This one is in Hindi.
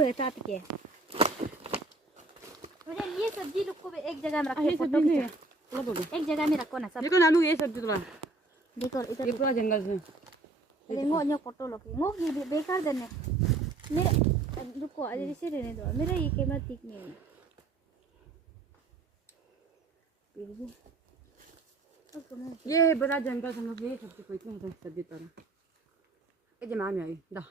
बेटा के मुझे ये सब्जी लोग को एक जगह में रखे फोटो खींचो एक जगह में रखो ना सब देखो नानू ये सब्जी तो देखो इधर ये पूरा जंगल में अरे ngो फोटो लो ngो ये बेकार देने मेरे रुको अरे इसे रहने दो मेरा ये कैमरा ठीक नहीं है ये बड़ा जंगल हम लोग ये सब्जी कोई नहीं सब्जी तो ये जमा में आई दा